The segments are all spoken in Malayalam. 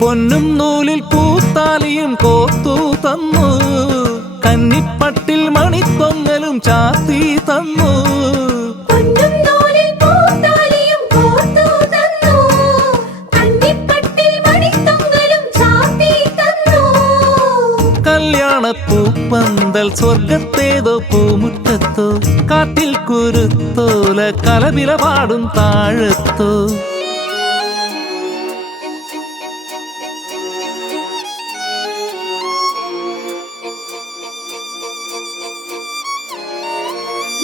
പൊന്നും നൂലിൽ പൂത്താലിയും കോർത്തു തന്നു, കന്നിപ്പട്ടിൽ മണിത്തൊങ്ങലും ചാത്തി തന്നു. കല്യാണപ്പൂപ്പന്തൽ സ്വർഗത്തേതോ പൂമുറ്റത്തോ, കാട്ടിൽ കുരുത്തോല കലപില പാടും താഴത്തോ.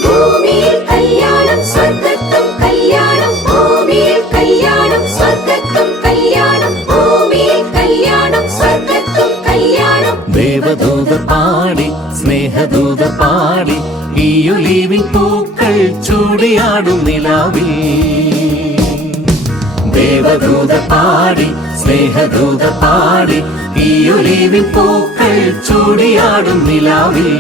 ഭൂമിയിൽ കല്യാണം സ്വർഗത്തും കല്യാണം, ഭൂമിയിൽ കല്യാണം സ്വർഗത്തും കല്യാണം, ഭൂമിയിൽ കല്യാണം സ്വർഗത്തും കല്യാണം. ദേവദൂതർ പാടി സ്നേഹദൂതർ പാടി ഈ ഒലീവിൻ പൂക്കൾ ചൂടിയാടും നിലാവിൽ. ദേവദൂതർ പാടി സ്നേഹദൂതർ പാടി ഈ ഒലീവിൻ പൂക്കൾ ചൂടിയാടും നിലാവിൽ.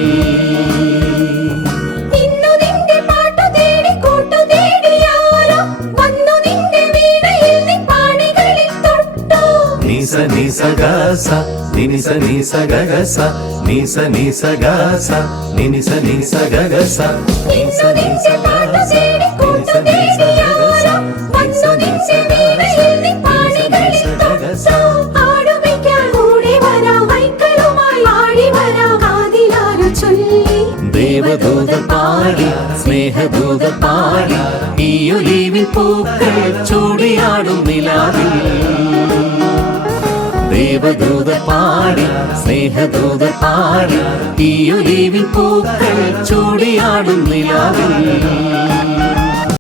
Nisa nisa gasa, nisa nisa gasa, nisa nisa gasa, nisa nisa gasa, nisa nisa gasa, nisa nisa gasa, nisa nisa gasa. ദേവദൂതർ പാടി സ്നേഹദൂതർ പാടി ഈ ഒലീവിൻ പൂക്കൾ ചൂടിയാടും നിലാവിൽ. ദേവദൂതർ പാടി സ്നേഹദൂതർ പാടി ഈ ഒലീവിൻ പൂക്കൾ ചൂടിയാടും നിലാവിൽ.